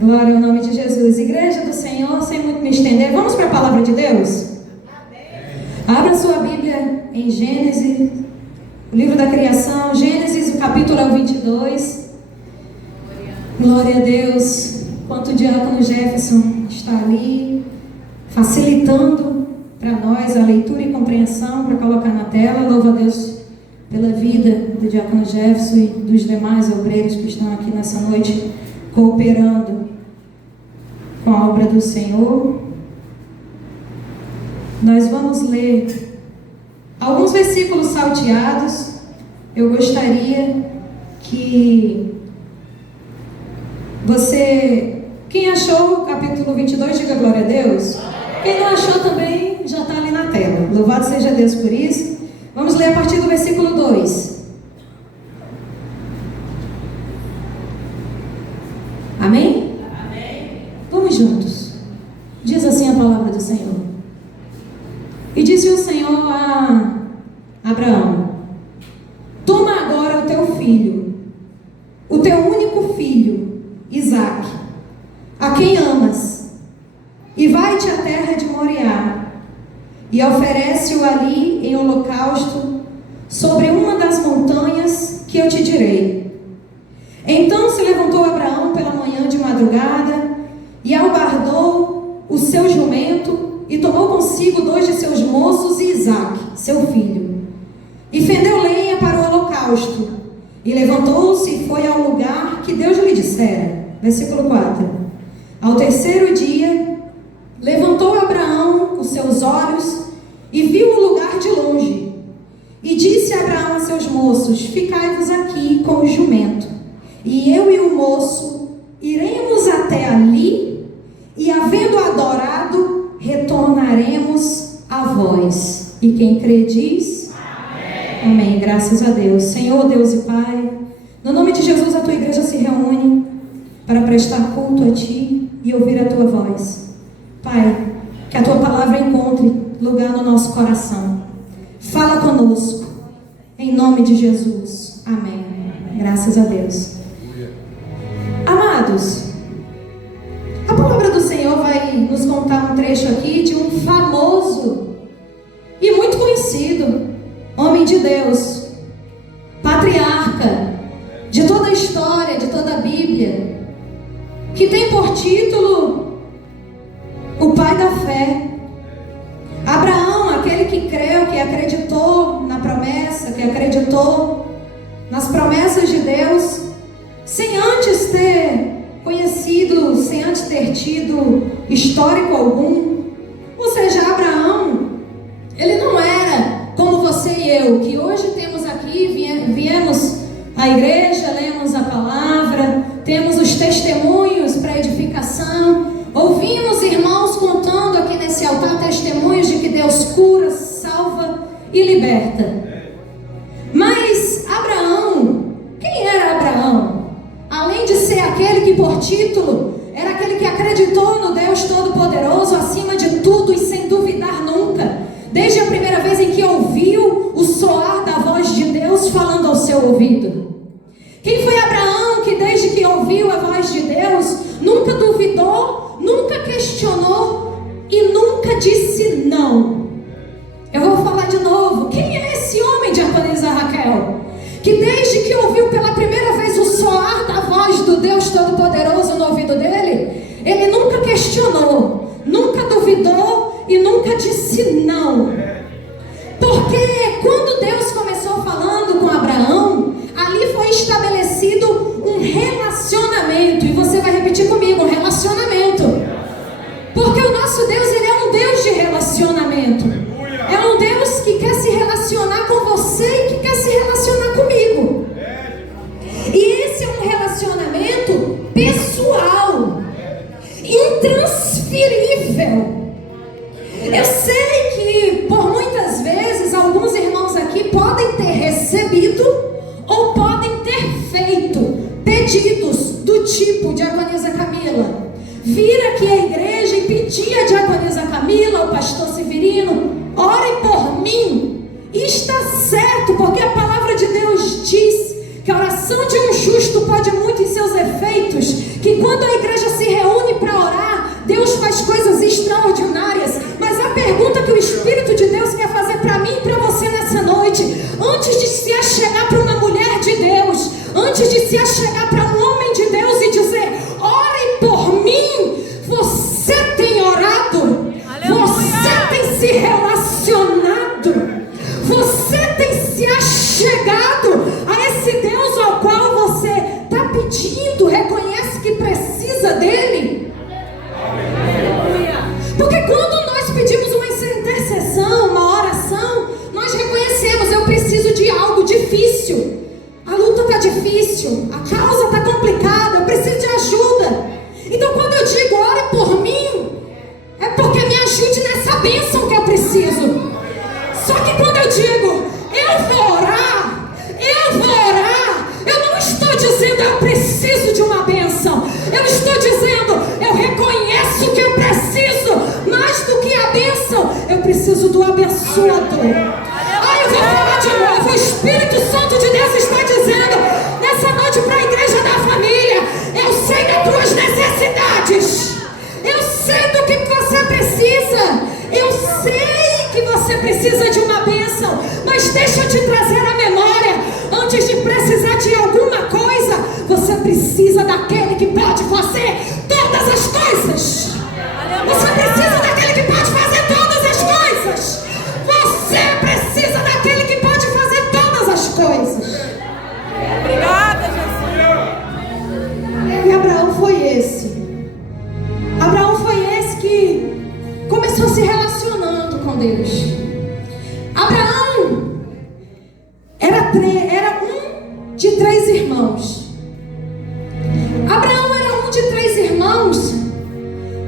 Glória ao nome de Jesus. Igreja do Senhor, sem muito me estender, vamos para a palavra de Deus? Abra sua Bíblia em Gênesis, o livro da criação, Gênesis, o capítulo 22. Glória a Deus. Enquanto o diácono Jefferson está ali, facilitando para nós a leitura e compreensão para colocar na tela, louva a Deus pela vida do diácono Jefferson e dos demais obreiros que estão aqui nessa noite, cooperando com a obra do Senhor. Nós vamos ler alguns versículos salteados. Eu gostaria que você, quem achou o capítulo 22, diga glória a Deus. Quem não achou também já está ali na tela. Louvado seja Deus por isso. Vamos ler a partir do versículo 2. Amém? Vamos juntos. Diz assim a palavra do Senhor. E disse o Senhor a Abraão: toma agora o teu filho, o teu único filho, Isaque, a quem amas, e vai-te à terra de Moriá, e oferece-o ali em holocausto sobre uma das montanhas que eu te direi. Então se levantou Abraão pela manhã de madrugada, e albardou o seu jumento, e tomou consigo 2 de seus moços e Isaque, seu filho, e fendeu lenha para o holocausto, e levantou-se e foi ao lugar que Deus lhe dissera. Versículo 4. Ao terceiro dia, levantou Abraão os seus olhos, e viu o lugar de longe, e disse Abraão a seus moços: ficai-vos aqui com o jumento, e eu e o moço iremos até ali, e havendo adorado, retornaremos a vós. E quem crê diz amém. Amém. Graças a Deus. Senhor, Deus e Pai, no nome de Jesus a tua igreja se reúne para prestar culto a ti e ouvir a tua voz. Pai, que a tua palavra encontre lugar no nosso coração. Fala conosco, em nome de Jesus. Amém. Graças a Deus. Amados, a palavra do Senhor vai nos contar um trecho aqui de um famoso e muito conhecido homem de Deus, patriarca de toda a história, de toda a Bíblia, que tem por título o pai da fé. Abraão, aquele que creu, que acreditou na promessa, que acreditou nas promessas de Deus, sem antes ter conhecido, sem antes ter tido histórico algum. Ou seja, Abraão, ele não era como você e eu, que hoje temos aqui, viemos à igreja, lemos a palavra, temos os testemunhos para edificação, ouvimos irmãos contando aqui nesse altar testemunhos de que Deus cura, salva e liberta. Mas Abraão, quem era Abraão? Além de ser aquele que por título era aquele que acreditou no Deus Todo-Poderoso acima de tudo e sem duvidar nunca, desde a primeira vez em que ouviu o soar da voz de Deus falando ao seu ouvido. Quem foi Abraão que desde que ouviu a voz de Deus nunca duvidou, nunca questionou e nunca disse não? Eu vou falar de novo. Quem é esse homem, diaconisa Raquel, que desde que ouviu pela primeira vez o soar da voz do Deus Todo-Poderoso no ouvido dele, ele nunca questionou, nunca duvidou e nunca disse não? Porque quando Deus começou falando com Abraão, ali foi estabelecido um relacionamento. E você vai repetir comigo: um relacionamento. Porque o nosso Deus, ele é um Deus de relacionamento. É um Deus que quer se relacionar com você e que quer se relacionar comigo. E esse é um relacionamento pessoal, intransferível. Eu sei que por muitas vezes alguns irmãos aqui podem ter recebido ou podem ter feito pedidos do tipo: diaconisa Camila, vir aqui à igreja e pedir a diaconisa Camila, o pastor Severino, ore por mim. E está certo, porque a palavra de Deus diz que a oração de um justo pode muito em seus efeitos, que quando a igreja se para orar, Deus faz coisas extraordinárias. Mas a pergunta que o Espírito de Deus quer fazer para mim e para você nessa noite, antes de se achegar para uma mulher de Deus, antes de se achegar para um homem de Deus e dizer: ore por mim, você tem orado? Aleluia. Você tem se relacionado? Você tem se achegado a esse Deus ao qual você está pedindo, reconhece que precisa dele? Porque quando nós pedimos uma intercessão, uma oração, nós reconhecemos: eu preciso de algo difícil, a luta está difícil, a causa está complicada, eu preciso de ajuda. Então quando eu digo ore por mim, é porque me ajude nessa bênção que eu preciso. Só que quando eu digo eu vou orar, eu não estou dizendo eu preciso de uma bênção. Eu estou dizendo eu reconheço que eu preciso mais do que a bênção. Eu preciso do abençoador. Eu vou falar de novo. O Espírito Santo de Deus está dizendo nessa noite para a igreja da família: eu sei das tuas necessidades, eu sei do que você precisa, eu sei que você precisa de uma bênção. Mas deixa eu te trazer a memória: antes de precisar de alguma coisa, você precisa daquele que pode fazer todas as coisas. Você precisa daquele que pode fazer todas as coisas. Você precisa daquele que pode fazer todas as coisas. Obrigada, Jesus. E Abraão foi esse. Abraão foi esse que começou se relacionando com Deus. Abraão era um de 3 irmãos. Abraão era um de 3 irmãos.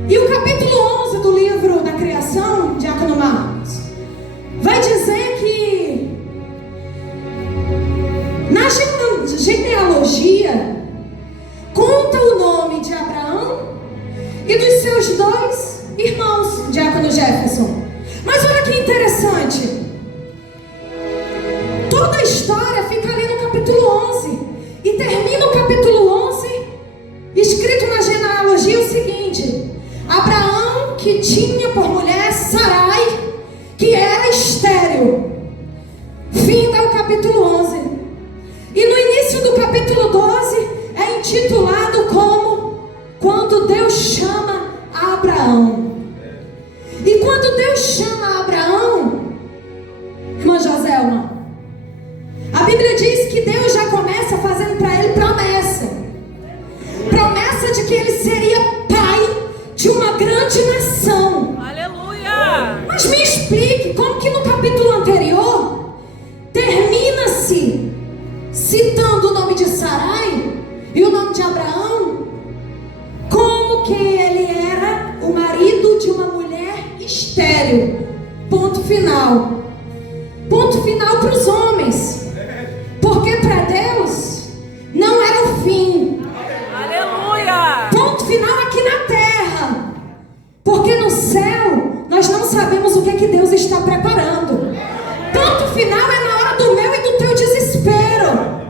E o capítulo 11 do livro da criação, Diácono Marcos, vai dizer que na genealogia conta o nome de Abraão e dos seus 2 irmãos, Diácono Jefferson. Mas olha que interessante, toda a história fica ali no capítulo 11 e termina o capítulo 11 escrito na genealogia o seguinte: Abraão, que tinha por mulher Sarai, que era estéril. Finda o capítulo 11. E no início do capítulo 12 é intitulado como Quando Deus chama Abraão. E quando Deus chama Abraão, irmã Joselma, a Bíblia diz que Deus já começa fazendo para ele promessa de que ele seria pai de uma grande nação. Aleluia! Mas me explique como que no capítulo anterior termina-se citando o nome de Sarai e o nome de Abraão, como que ele era o marido de uma mulher estéril. Ponto final. Ponto final para os homens. Porque para Deus não era o fim. Aleluia! Ponto final aqui na terra. Porque no céu nós não sabemos o que Deus está preparando. Ponto final é na hora do meu e do teu desespero.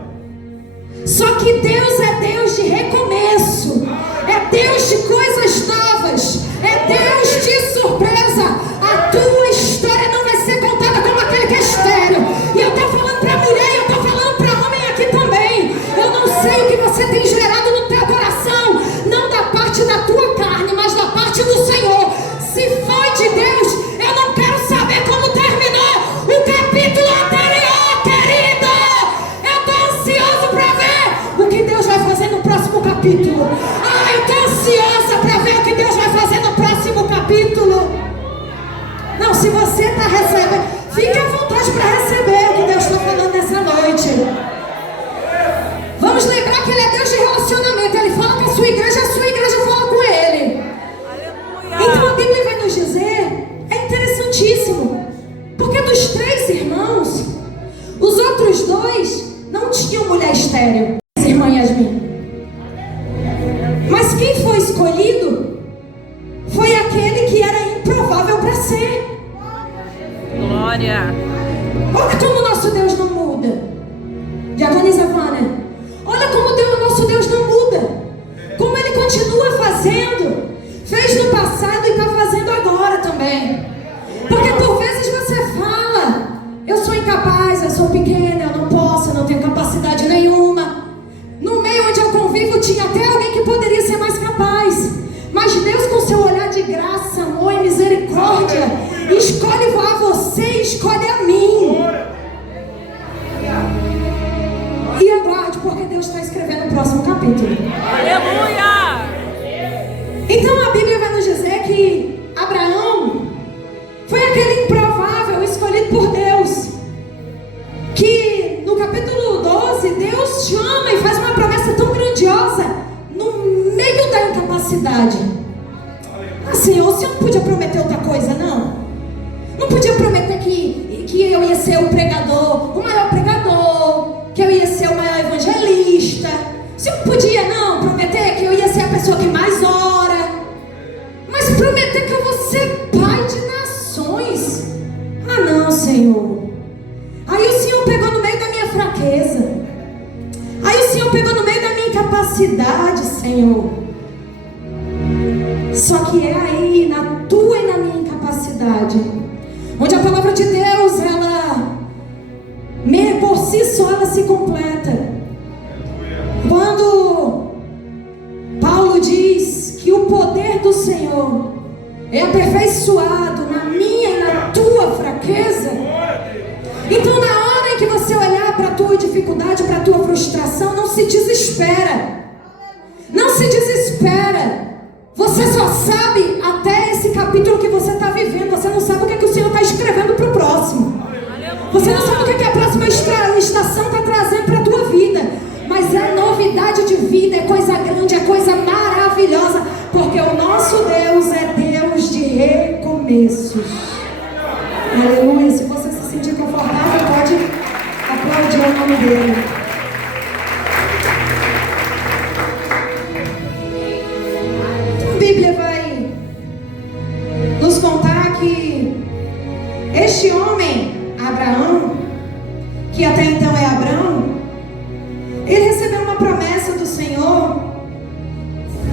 Só que Deus é Deus de recomeço, é Deus de coisas novas, é Deus de surpresa. A tua história não vai ser contada como aquele que é estéril. E eu estou falando para mulher e eu estou falando para homem aqui também. Eu não sei o que você tem gerado no teu coração, não da parte da tua carne, mas da parte do Senhor. Se foi de Deus, eu não quero saber como terminou o capítulo anterior, querido. Eu estou ansioso para ver o que Deus vai fazer no próximo capítulo. Eu estou ansiosa para ver o que Deus vai fazer no próximo capítulo. Não, se você está recebendo, fique à vontade para receber o que Deus está falando nessa noite. Vamos lembrar que Ele é Deus de relacionamento. Ele fala com a sua igreja fala com Ele. Então a Bíblia vai nos dizer, é interessantíssimo, porque dos 3 irmãos, os outros 2 não tinham mulher estéril, irmã Yasmin. Mas quem foi escolhido foi aquele que era improvável para ser. Glória! Olha como o nosso Deus não muda. Diaconisa Vânia, olha como o nosso Deus não muda. Como Ele continua fazendo. fez no passado e está fazendo agora também. Porque por vezes você fala: eu sou incapaz, eu sou pequena, eu não posso, eu não tenho capacidade nenhuma. No meio onde eu convivo tinha até alguém que poderia ser mais capaz. Mas Deus, com seu olhar de graça, amor e misericórdia, escolhe a você e escolhe a mim. E aguarde, porque Deus está escrevendo o próximo capítulo. Aleluia! Então a Bíblia vai nos dizer que Abraão foi aquele improvável escolhido por Deus, que no capítulo 12 Deus chama e faz uma promessa tão grandiosa no meio da incapacidade. Assim, o Senhor não podia prometer outra coisa, não. Não podia prometer que eu ia ser o pregador, o maior pregador, que eu ia ser o maior evangelista. O Senhor não podia, não, prometer que eu ia ser a pessoa que mais ora. Mas prometer que eu vou ser pai de nações. Ah, não, Senhor. Aí o Senhor pegou no meio da minha fraqueza. Aí o Senhor pegou no meio da minha incapacidade, Senhor. Só que é aí, na tua e na minha incapacidade, onde a palavra de Deus, ela, por si só, ela se completa. Quando Paulo diz que o poder do Senhor é aperfeiçoado na minha e na tua fraqueza, então na hora em que você olhar para a tua dificuldade, para a tua frustração, não se desespera. Não se desespera. Você só sabe até esse capítulo que você está vivendo. Você não sabe o que, é que o Senhor está escrevendo para o próximo. Você não sabe o que, é que a próxima estação está trazendo para a tua vida. Mas é novidade de vida, é coisa grande, é coisa maravilhosa. Porque o nosso Deus é Deus de recomeços. Aleluia. Se você se sentir confortável, pode aplaudir o nome dele. A Bíblia vai nos contar que este homem, Abraão, que até então é Abrão, ele recebeu uma promessa do Senhor.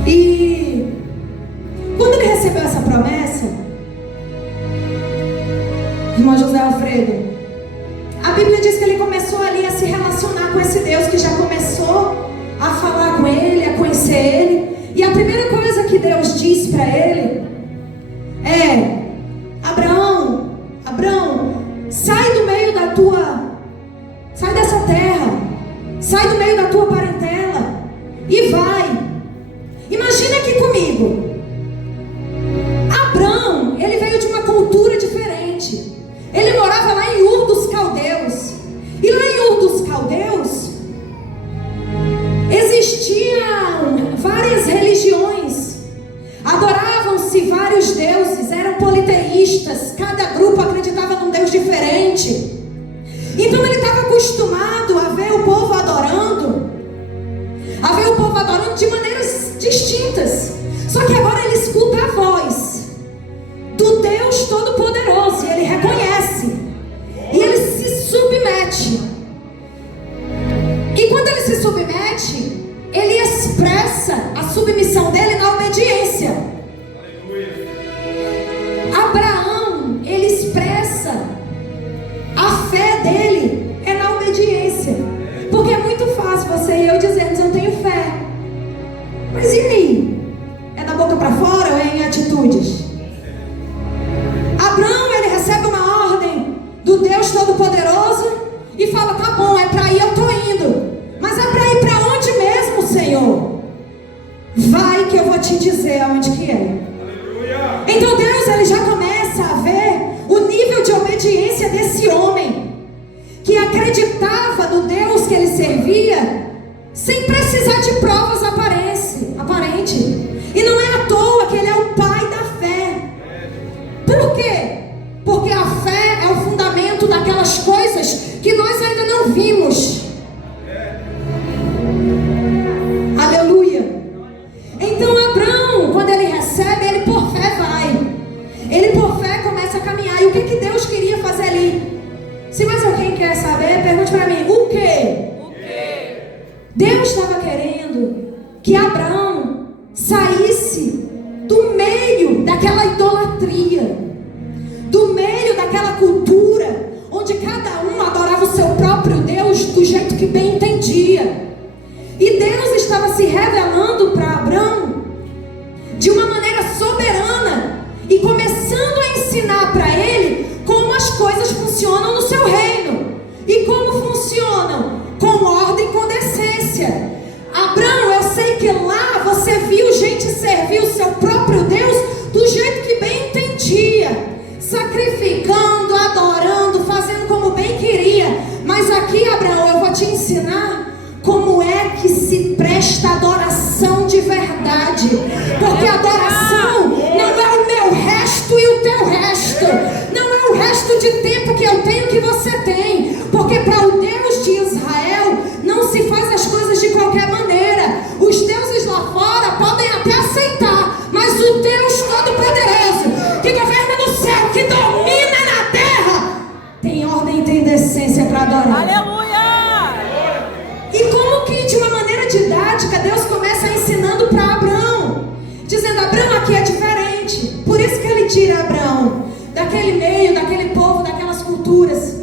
E quando ele recebeu essa promessa, irmão José Alfredo, a Bíblia diz que ele começou ali a se relacionar com esse Deus que já começou a falar com ele, a conhecer ele. E a primeira coisa que Deus diz para ele é: Abraão, sai do meio da tua, sai dessa terra, sai do meio da tua parentela e vai. Imagina aqui comigo. Abrão, ele veio de uma cultura diferente. Ele morava lá em Ur dos Caldeus. E lá em Ur dos Caldeus existiam várias religiões. Adoravam-se vários deuses, eram politeístas. Cada grupo acreditava num Deus diferente. Então ele estava acostumado a ver o povo adorando de maneiras distintas. Só que agora ele escuta a voz do Deus Todo-Poderoso e ele reconhece. E ele se submete. E quando ele se submete, ele expressa a submissão dele na obediência. Abraão, ele expressa a fé dele é na obediência. Porque é muito fácil você e eu dizermos: eu tenho fé. Mas e aí? É da boca para fora ou é em atitudes? Abraão, ele recebe uma ordem do Deus Todo-Poderoso e fala: tá bom, é para ir, eu tô indo. Mas é para ir para onde mesmo, Senhor? Vai que eu vou te dizer aonde que é. Então Deus, ele já começa a ver o nível de obediência desse homem, que acreditava no Deus que ele servia, sem precisar de provas aparentes. E não é à toa que ele é o pai da fé. Por quê? Porque a fé é o fundamento daquelas coisas que nós ainda não vimos. Aleluia. Então Abraão, quando ele recebe, ele por fé vai. Ele por fé começa a caminhar. E o que Deus queria fazer ali? Se mais alguém quer saber, pergunte para mim: o quê? Deus estava querendo que Abraão saísse que bem entendia. E Deus estava se revelando para Abrão de uma maneira soberana e começando a ensinar para ele como as coisas funcionam no seu reino. E como funcionam? Com ordem e com decência. Abrão, eu sei que lá você viu gente servir o seu próprio Deus do jeito que bem entendia, sacrificando, adorando, fazendo como bem queria. Mas aqui, Abraão, eu vou te ensinar como é que se presta adoração de verdade. Porque adoração não é o meu resto e o teu resto, não é o resto de tempo que eu tenho que você tem. Porque para o Deus de Israel não se faz as coisas de qualquer maneira. Os deuses lá fora podem até aceitar, mas o Deus Todo-Poderoso, que governa no céu, que domina na terra, tem ordem e tem decência para adorar. Aleluia! E como que de uma maneira didática Deus começa ensinando para Abrão, dizendo: Abrão, aqui é diferente. Por isso que ele tira Abrão daquele meio, daquele povo, daquelas culturas.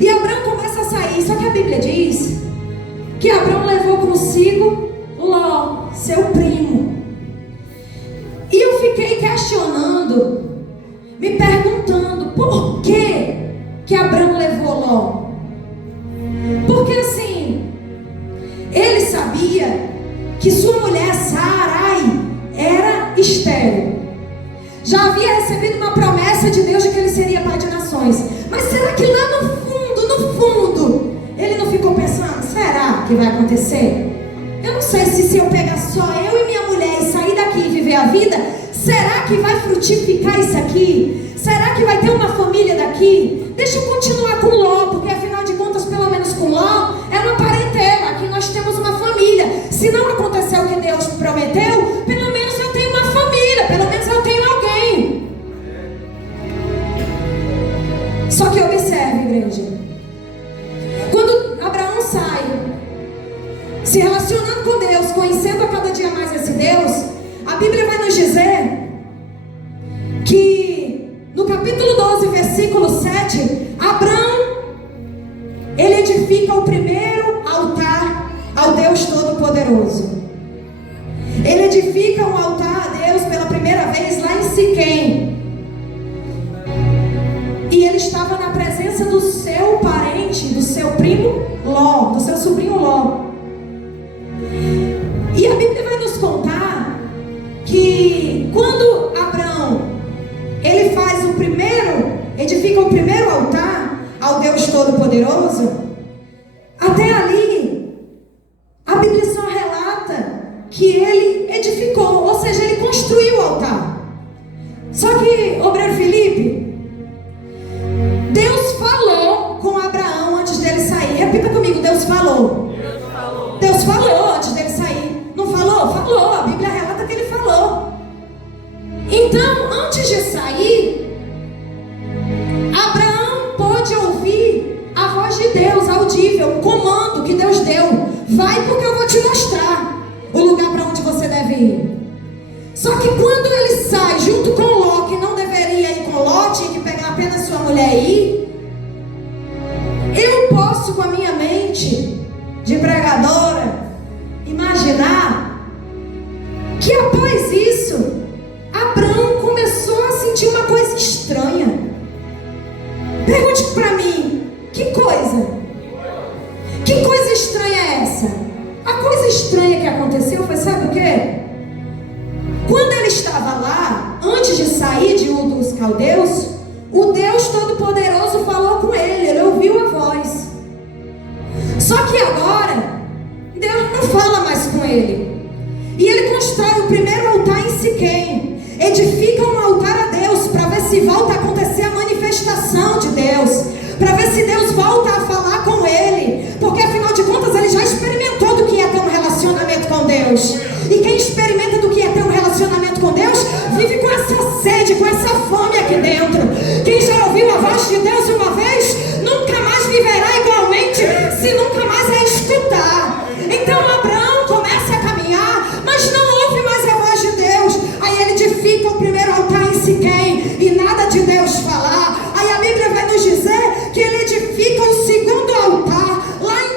E Abrão começa a sair. Só que a Bíblia diz que Abrão levou consigo Ló, seu primo. E eu fiquei questionando, me perguntando por que Abrão levou Ló. Porque assim, ele sabia que sua mulher Sarai era estéril. Já havia recebido uma promessa de Deus de que ele seria pai de nações. Mas será que lá no fundo, ele não ficou pensando: será que vai acontecer? Eu não sei se eu pegar só eu e minha mulher e sair daqui e viver a vida, será que vai frutificar isso aqui? Será que vai ter uma família daqui? Deixa eu continuar com Ló, porque afinal de contas, pelo menos com Ló, é uma parentela. Aqui nós temos uma família. Se não aconteceu o que Deus prometeu, pelo menos eu tenho uma família, pelo menos eu tenho alguém. Só que observe, igreja, quando Abraão sai, se relacionando com Deus, conhecendo a cada dia mais esse Deus, a Bíblia vai nos dizer que no capítulo 12, versículo 7, Abrão, ele edifica o primeiro altar ao Deus Todo-Poderoso. Ele edifica um altar a Deus pela primeira vez lá em Siquém. E ele estava na presença do seu parente, do seu primo Ló, do seu sobrinho Ló. E a Bíblia vai nos contar que quando Abrão, ele faz o primeiro, edifica o primeiro altar ao Deus Todo-Poderoso, até ali, a Bíblia só relata que ele edificou, ou seja, ele construiu o altar. Só que, obreiro Felipe, Deus falou com Abraão antes dele sair. Repita comigo: Deus falou. Deus falou antes dele sair. Não falou? Falou. A Bíblia relata que ele falou. Então, antes de sair, Abraão pôde ouvir a voz de Deus audível, um comando que Deus deu: vai, porque eu vou te mostrar o lugar para onde você deve ir. Só que quando ele sai junto com Ló, que não deveria ir com Ló, tinha que pegar apenas sua mulher e ir, eu posso, com a minha mente de pregadora, imaginar que após isso, Abrão começou a sentir uma coisa estranha. Pergunte para mim: que coisa? Que coisa estranha é essa? A coisa estranha que aconteceu foi, sabe o quê? Quando ele estava lá, antes de sair de Ur dos Caldeus, o Deus Todo-Poderoso falou com ele, ele ouviu a voz. Só que agora, Deus não fala mais com ele. E ele constrói o primeiro altar em Siquém. Edifica um altar a Deus para ver se volta a acontecer a manifestação de Deus, para ver se Deus volta a falar com ele, porque afinal de contas ele já experimentou do que é ter um relacionamento com Deus. E quem experimenta do que é ter um relacionamento com Deus vive com essa sede, com essa fome aqui dentro. Quem já ouviu a voz de Deus uma vez nunca mais viverá igualmente, se nunca mais a escutar. Então Abraão começa a caminhar, mas não ouve mais a voz de Deus. Aí ele edifica o primeiro altar em Siquém e nada de Deus falar. Aí a Bíblia vai nos dizer que ele edifica o segundo altar lá em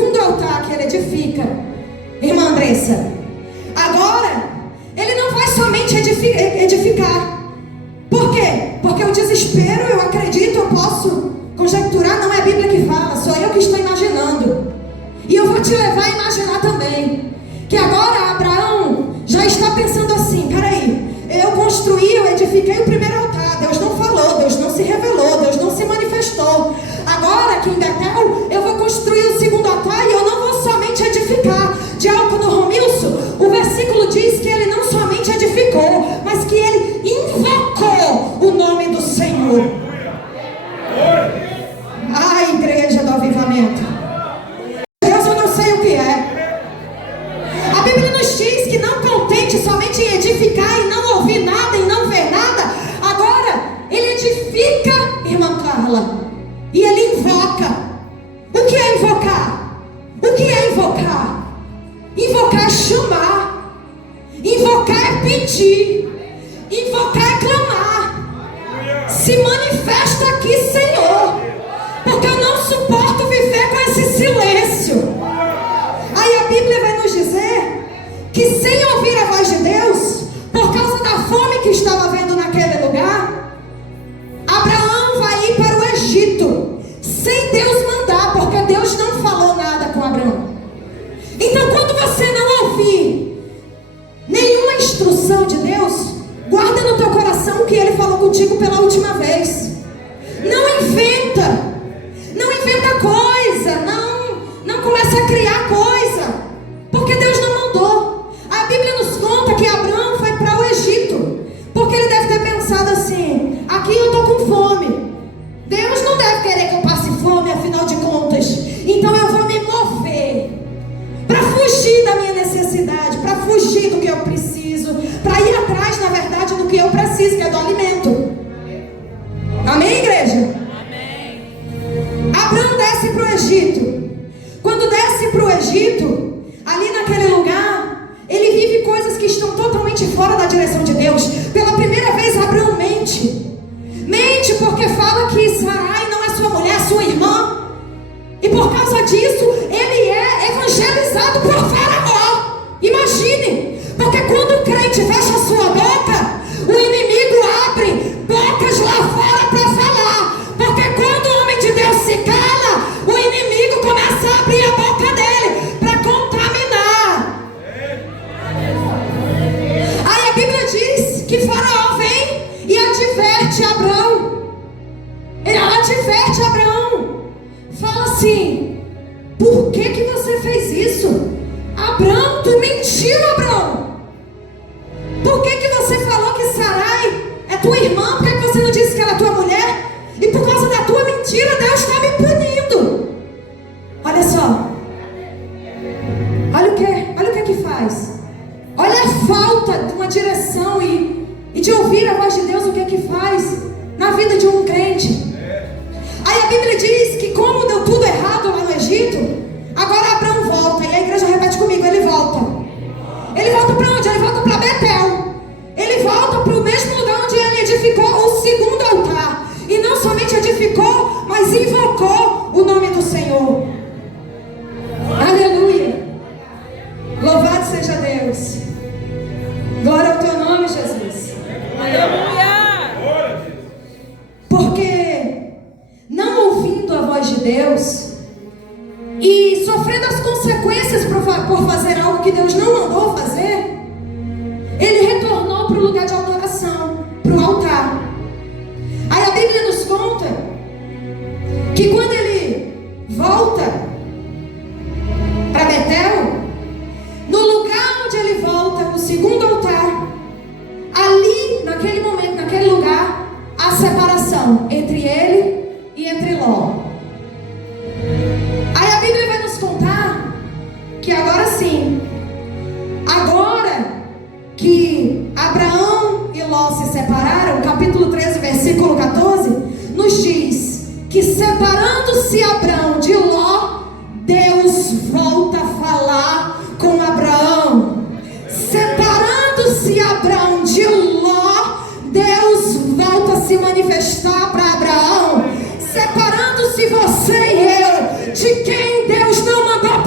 segundo altar que ele edifica, irmã Andressa, agora ele não vai somente edificar. Por quê? Porque o desespero, eu acredito, eu posso conjecturar, não é a Bíblia que fala, sou eu que estou imaginando. E eu vou te levar a imaginar também, que agora Abraão já está pensando assim: peraí, eu construí, eu edifiquei o primeiro altar, Deus não falou, Deus não se revelou, Deus não se manifestou. Agora aqui em Betel, eu vou construir o segundo altar e eu não vou somente edificar. Diácono Romilson, o versículo diz que ele não somente edificou, mas que ele invocou o nome do Senhor. Ai, igreja do avivamento, Deus, eu não sei o que é. A Bíblia nos diz que não contente somente em edificar e não ouvir nada e não ver nada, agora ele edifica, irmã Carla, e ele invoca. O que é invocar? O que é invocar? Invocar é chamar, invocar é pedir, invocar é clamar. Se manifesta aqui, Senhor, porque eu não suporto viver com esse silêncio. Aí a Bíblia vai nos dizer que sem ouvir a voz de Deus, por causa da fome que estava havendo naquele lugar, Abraão vai ir para o Egito, sem Deus mandar, porque Deus não falou nada com Abraão. Então, quando você não ouvir nenhuma instrução de Deus, guarda no teu coração o que Ele falou contigo pela última vez. Não inventa coisa, não começa a criar coisa, porque Deus não mandou. A Bíblia nos conta que Abraão foi para o Egito, porque ele deve ter pensado assim: aqui eu estou com fome, Deus não deve querer que eu passe fome, afinal de contas, então eu vou me mover para fugir da minha necessidade, para fugir do que eu preciso, para ir atrás, na verdade, do que eu preciso, que é do alimento. Amém, igreja? Amém. Abraão desce para o Egito. Quando desce para o Egito, ali naquele lugar, ele vive coisas que estão totalmente fora da direção de Deus. Pela primeira vez, Abraão mente. Mente porque fala que Sarai não é sua mulher, é sua irmã. E por causa disso, ele é evangelizado por Faraó. Imagine, porque quando o crente fecha a sua boca, o inimigo abre bocas lá fora para falar. Porque quando o homem de Deus se cala, o inimigo começa a abrir a boca dele para contaminar. Aí a Bíblia diz que Faraó vem e adverte Abraão. Ele adverte Abraão. Fala assim: por que você fez isso? Abraão, tu mentiu, Abraão. Por que você falou que Sarai é tua irmã? Por que você não disse que ela é tua mulher? E por causa da tua mentira, Deus está me punindo. Olha só. Olha o que faz. Olha a falta de uma direção e de ouvir a voz de Deus, o que faz na vida de um crente. Aí a Bíblia diz que como deu tudo errado lá no Egito, agora Abraão volta. E a igreja repete comigo: ele volta. Ele volta para onde? Ele volta para Betel. Ele volta para o mesmo lugar onde ele edificou o segundo altar. E não somente edificou, mas invocou o nome do Senhor. Aleluia. Louvado seja Deus. Glória ao teu nome, Jesus. Aleluia. Porque não ouvindo a voz de Deus e sofrendo as consequências por fazer algo que Deus não mandou fazer, ele retornou para o lugar de adoração, para o altar. Aí a Bíblia nos conta que quando ele volta para Betel, no lugar onde ele volta, no segundo altar, ali, naquele momento, naquele lugar, há separação entre ele e entre Ló. Aí a Bíblia vai nos contar que agora sim, agora que Abraão e Ló se separaram, capítulo 13, versículo 14, nos diz que separando-se Abraão de Ló, Deus volta a falar com Abraão. Separando-se Abraão de Ló, Deus volta a se manifestar para Abraão. Separando-se você e eu de quem Deus não mandou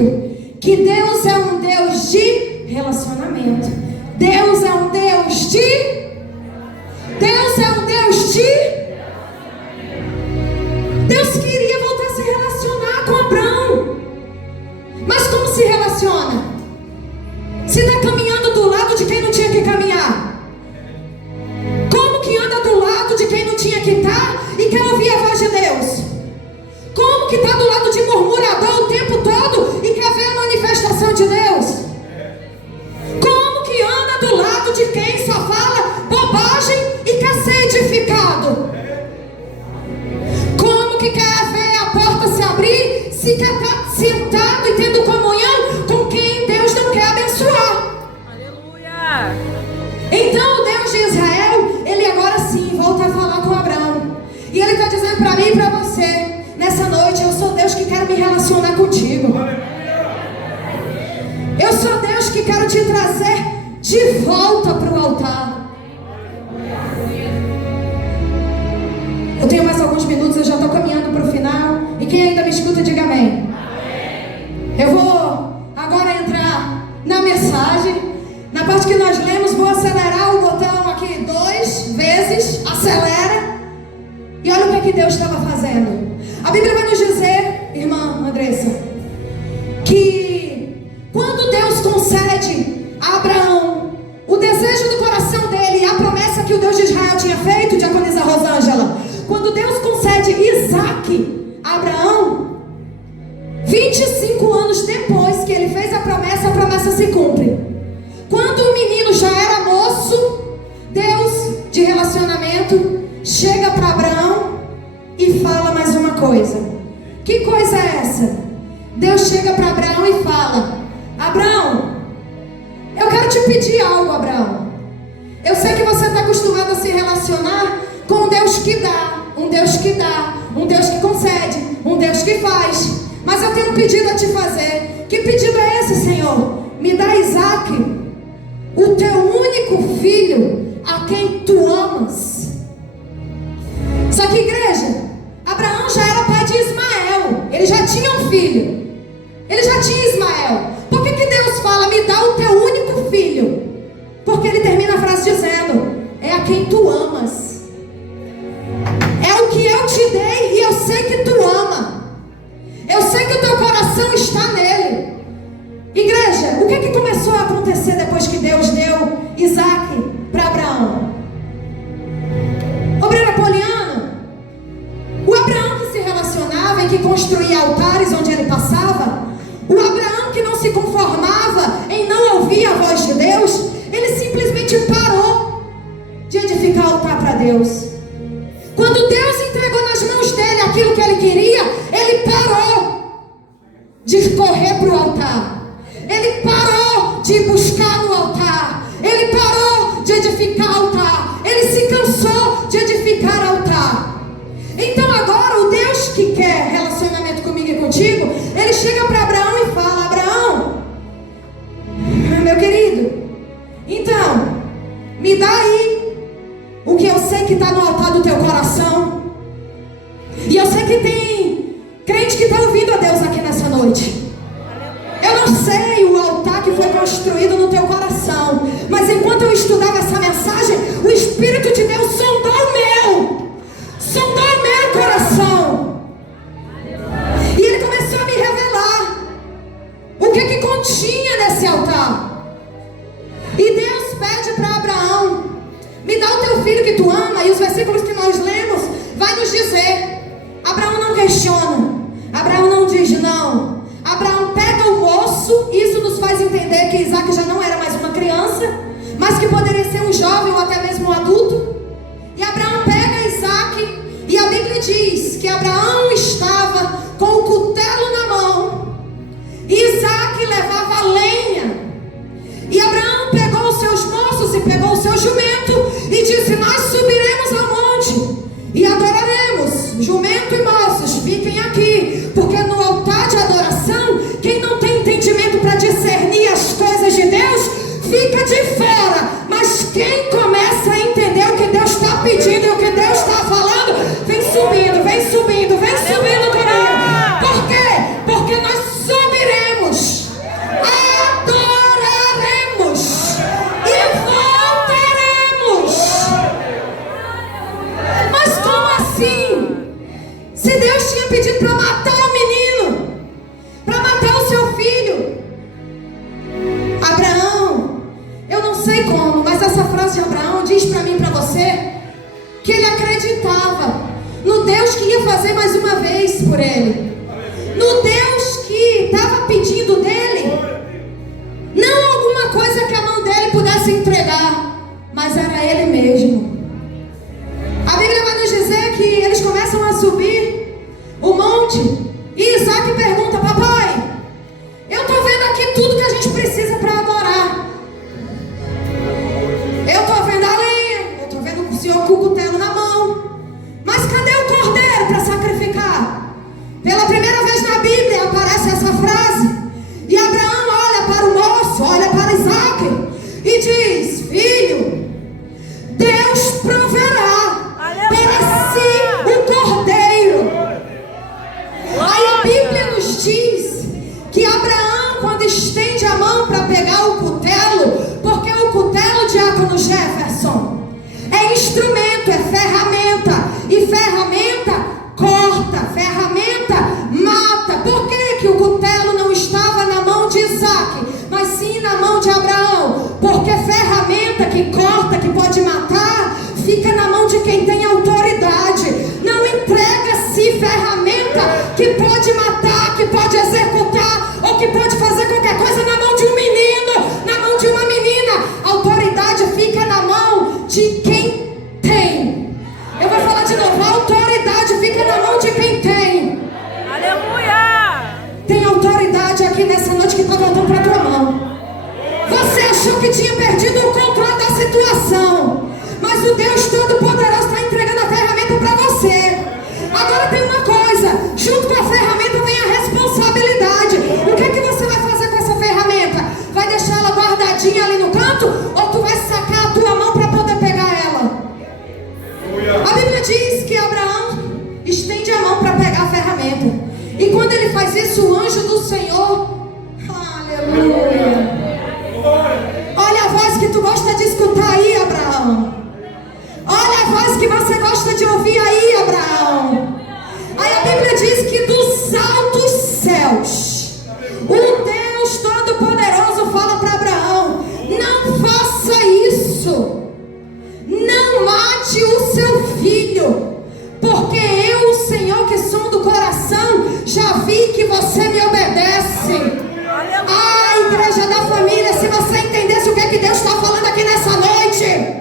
princípio que Deus é um Deus de relacionamento. Deus é um Deus de... Deus é um Deus de... Deus queria voltar a se relacionar com Abraão. Mas como se relaciona? Se está caminhando do lado de quem não tinha que caminhar. Como que anda do lado de quem não tinha que estar e quer ouvir a voz de Deus? Como que está do lado de murmurador o tempo todo e quer ver a manifestação de Deus? Como que anda do lado de quem só fala bobagem e quer ser edificado? Como que quer ver a porta se abrir se quer estar sentado e tendo comunhão com quem Deus não quer abençoar? Aleluia! Então o Deus de Israel, ele agora sim volta a falar com Abraão. E ele está dizendo para mim e para você, nessa noite: eu sou Deus que quero me relacionar contigo. Eu sou Deus que quero te trazer de volta para o altar. Eu tenho mais alguns minutos, eu já estou caminhando para o final. E quem ainda me escuta, diga amém. Eu vou agora entrar na mensagem. Na parte que nós lemos, vou acelerar o botão aqui 2 vezes, acelera. E olha o que Deus estava fazendo. A Bíblia vai nos dizer, irmã Andressa, que quando Deus concede a Abraão o desejo do coração dele e a promessa que o Deus de Israel tinha feito, diaconisa Rosângela, quando Deus concede Isaac a Abraão, 25 anos depois que ele fez a promessa se cumpre. Quando o menino já era moço, Deus de relacionamento chega para Abraão e fala mais uma coisa. Que coisa é essa? Deus chega para Abraão e fala: Abraão, eu quero te pedir algo, Abraão. Eu sei que você está acostumado a se relacionar com um Deus que dá, um Deus que dá, um Deus que concede, um Deus que faz. Mas eu tenho um pedido a te fazer. Que pedido é esse, Senhor? Me dá Isaac, o teu único filho, a quem tu amas. Só que, igreja, Abraão já era pai de Ismael. Ele já tinha um filho. Ele já tinha Ismael. Por que Deus fala: me dá o teu único filho? Porque ele termina a frase dizendo: é a quem tu amas. É o que eu te dei e eu sei que tu ama. Eu sei que o teu coração está nele. Igreja, o que começou a acontecer depois que Deus deu Isaac para Abraão? Obreiro Apoliano, o Abraão que se relacionava e que construía altares onde ele passava, o Abraão que não se conformava em não ouvir a voz de Deus, ele simplesmente parou de edificar altar para Deus. Quando Deus entregou nas mãos dele aquilo que ele queria, ele parou de correr para o altar. Ele parou de buscar no altar. Ele parou de edificar altar. Ele se cansou de edificar altar. Então agora o Deus que quer relacionamento comigo e contigo, ele chega para Abraão e fala: Abraão, meu querido, então me dá aí o que eu sei que está no altar do teu coração. E eu sei que tem crente que está ouvindo a Deus aqui nessa noite. Eu não sei o altar que foi construído no teu coração, mas enquanto eu estudava essa mensagem, o Espírito de Deus sondou o meu coração. E ele começou a me revelar o que continha nesse altar. E Deus pede para Abraão: me dá o teu filho que tu ama. E os versículos que nós lemos vai nos dizer: Abraão não questiona, Abraão não diz não. Abraão pega o moço. Isso nos faz entender que Isaac já não era mais uma criança, mas que poderia ser um jovem ou até mesmo um adulto. E Abraão pega Isaac, e a Bíblia diz que Abraão estava com o cutelo na mão, e Isaac levava lenha. E Abraão pegou os seus moços e pegou o seu jumento e disse: nós subiremos ao monte e adoraremos. Jumento e moços, fiquem aqui, porque no altar de adoração, quem não tem entendimento para discernir as coisas de Deus, fica de fora. Mas quem começa a entender o que Deus está pedindo e o que Deus está falando, vem subindo, vem subindo, vem subindo comigo. Por quê? Porque nós subiremos diz para mim e para você que ele acreditava no Deus que ia fazer mais uma vez por ele, no Deus que estava pedindo dele, não alguma coisa que a mão dele pudesse entregar, mas era ele mesmo. A Bíblia vai nos dizer que eles começam a subir o monte e Isaac pergunta: papai, eu estou vendo aqui tudo que a gente precisa para adorar. Eu estou vendo a lenha, eu estou vendo o senhor com o cutelo na mão, mas cadê o cordeiro para sacrificar? Pela primeira vez na Bíblia aparece essa frase, e Abraão olha para o moço, olha para Isaac e diz: filho, Deus proverá para si o cordeiro. Aí a Bíblia nos diz que Abraão, quando estende a mão para pegar o cutelo, porque o cutelo, diácono Jefferson, é instrumento, é ferramenta, e ferramenta corta, ferramenta mata. Por que o cutelo não estava na mão de Isaac, mas sim na mão de Abraão? Porque ferramenta que corta, que pode matar, fica na mão de quem tem autoridade. Não entrega-se ferramenta que pode matar, que pode executar, ou que pode fazer qualquer coisa na mão de um menino, na mão de uma menina. A autoridade fica na mão de quem tem. Eu vou falar de novo: a autoridade fica na mão de quem tem. Aleluia! Tem autoridade aqui nessa noite que está voltando para a tua mão. Você achou que tinha perdido o controle da situação, mas o Deus Todo-Poderoso está entregando a ferramenta para você. Agora tem uma coisa: junto com a ferramenta vem a responsabilidade. O que é que você vai fazer com essa ferramenta? Vai deixar ela guardadinha ali no canto, ou tu vai sacar a tua mão para poder pegar ela? A Bíblia diz que Abraão estende a mão para pegar a ferramenta, e quando ele faz isso, o anjo do Senhor, aleluia, olha a voz que tu gosta de escutar aí, Abraão. Olha a voz que você gosta de ouvir aí, Abraão. Aí a Bíblia diz que dos altos céus, o Deus Todo-Poderoso fala para Abraão: não faça isso, não mate o seu filho, porque eu, o Senhor que sou do coração, já vi que você me obedece. Ah, igreja da família, se você entendesse o que é que Deus está falando aqui nessa noite,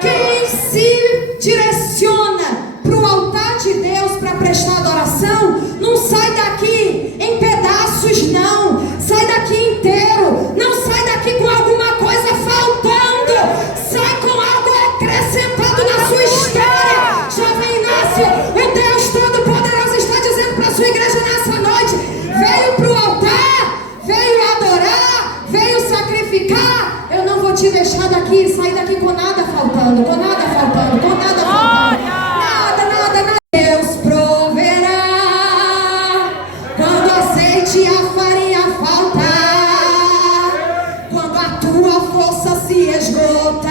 quem se direciona para o altar de Deus para prestar adoração, não sai daqui em pedaços, não. Sai daqui inteiro. Não sai daqui com alguma coisa faltando. Sai com algo acrescentado na sua história. Jovem Inácio, o Deus Todo-Poderoso está dizendo para a sua igreja nessa noite: veio para o altar, veio adorar, veio sacrificar. Eu não vou te deixar daqui, sair daqui com nada faltando, com nada faltando, com nada faltando. Nada, nada, nada. Deus proverá quando o azeite e a farinha faltar, quando a tua força se esgotar.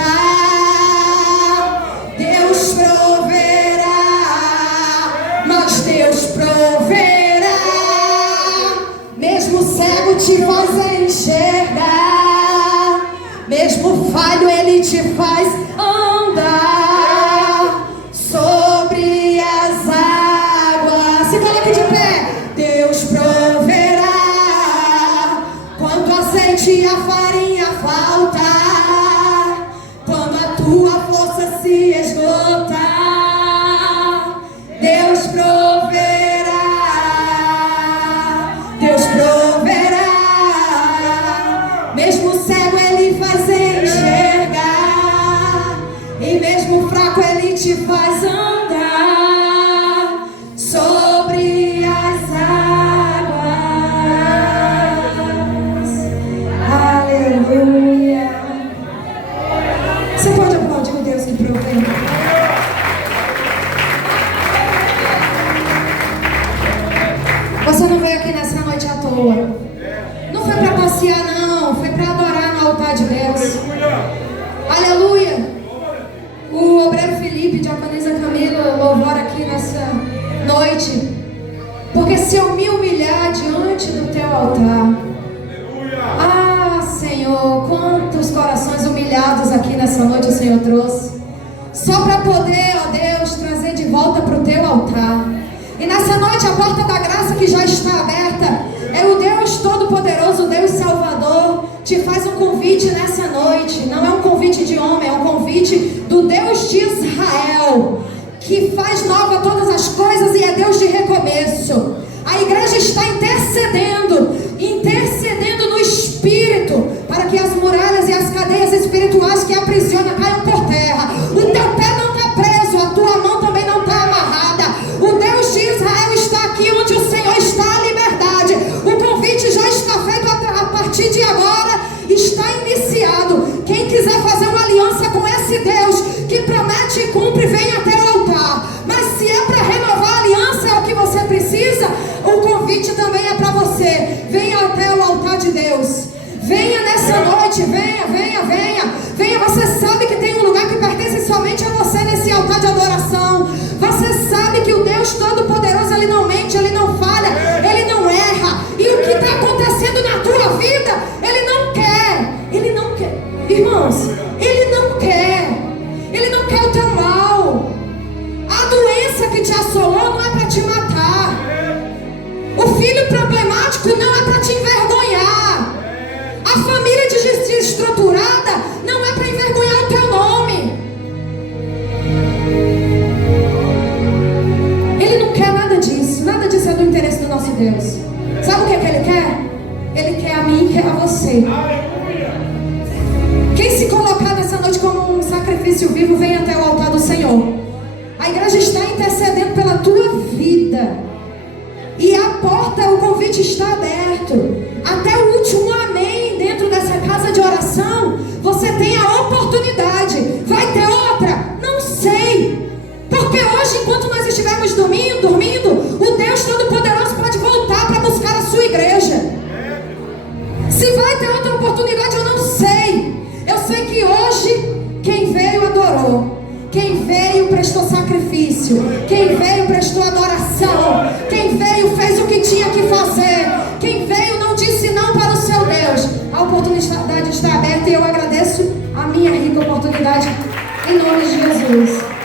Deus proverá, mas Deus proverá. Mesmo cego te faz enxergar, mesmo falho ele te faz andar sobre as águas. Se coloque de pé. Deus proverá quando o azeite e a farinha faltar, quando a tua força se esgotar. Deus proverá, Deus proverá. Mesmo cego ele faz enxergar, e mesmo fraco ele te faz andar sobre as águas. Aleluia. Você pode aplaudir o Deus que provê? Você não veio aqui nessa noite à toa. Não foi para passear, não. Foi para adorar no altar de Deus. Aleluia. O obreiro Felipe, diaconisa Camila, louvor aqui nessa noite. Porque se eu me humilhar diante do teu altar, ah, Senhor, quantos corações humilhados aqui nessa noite o Senhor trouxe, só para poder, ó Deus, trazer de volta para o teu altar. E nessa noite a porta da graça que já está aberta, é o Deus Todo-Poderoso, o Deus Salvador, te faz um convite nessa noite. Não é um convite de homem, é um convite do Deus de Israel, que faz nova todas as coisas e é Deus de recomeço. A igreja está intercedendo no Espírito, para que as muralhas e as cadeias espirituais que aprisionam caiam por terra. O teu pé não está preso, a tua mão também não está amarrada. O Deus de Israel está aqui onde o Senhor está, a liberdade. O convite já está feito a partir de agora, está iniciado. Quem quiser fazer uma aliança com esse Deus que promete e cumpre, vem até o altar. Mas se é para renovar a aliança, é o que você precisa, o convite também é para você. Venha até o altar de Deus. Venha nessa noite, venha. Você sabe que tem um lugar que pertence somente a você nesse altar de adoração. Você sabe que o Deus Todo-Poderoso, Ele não mente, Ele não falha, Ele não erra. E o que está acontecendo na tua vida, Ele não quer. Irmãos, Ele não quer o teu mal. A doença que te assolou não é para te matar. O filho problemático não é para te envergonhar. A família desestruturada não é para envergonhar o teu nome. Ele não quer nada disso. Nada disso é do interesse do nosso Deus. Sabe o que é que Ele quer? Ele quer a mim e quer a você. Quem se colocar nessa noite como um sacrifício vivo, vem até o altar do Senhor. A igreja está intercedendo pela tua vida. E a porta, o convite está aberto. Até o último amém dentro dessa casa de oração. Você tem a oportunidade. Vai ter outra? Não sei. Porque hoje, enquanto nós estivermos dormindo, o Deus Todo-Poderoso pode voltar para buscar a sua igreja. Se vai ter outra oportunidade, eu não sei. Eu sei que hoje, quem veio adorou. Quem veio prestou sacrifício. Quem veio prestou adoração. Quem veio fez o que tinha que fazer. Quem veio não disse não para o seu Deus. A oportunidade está aberta e eu agradeço a minha rica oportunidade em nome de Jesus.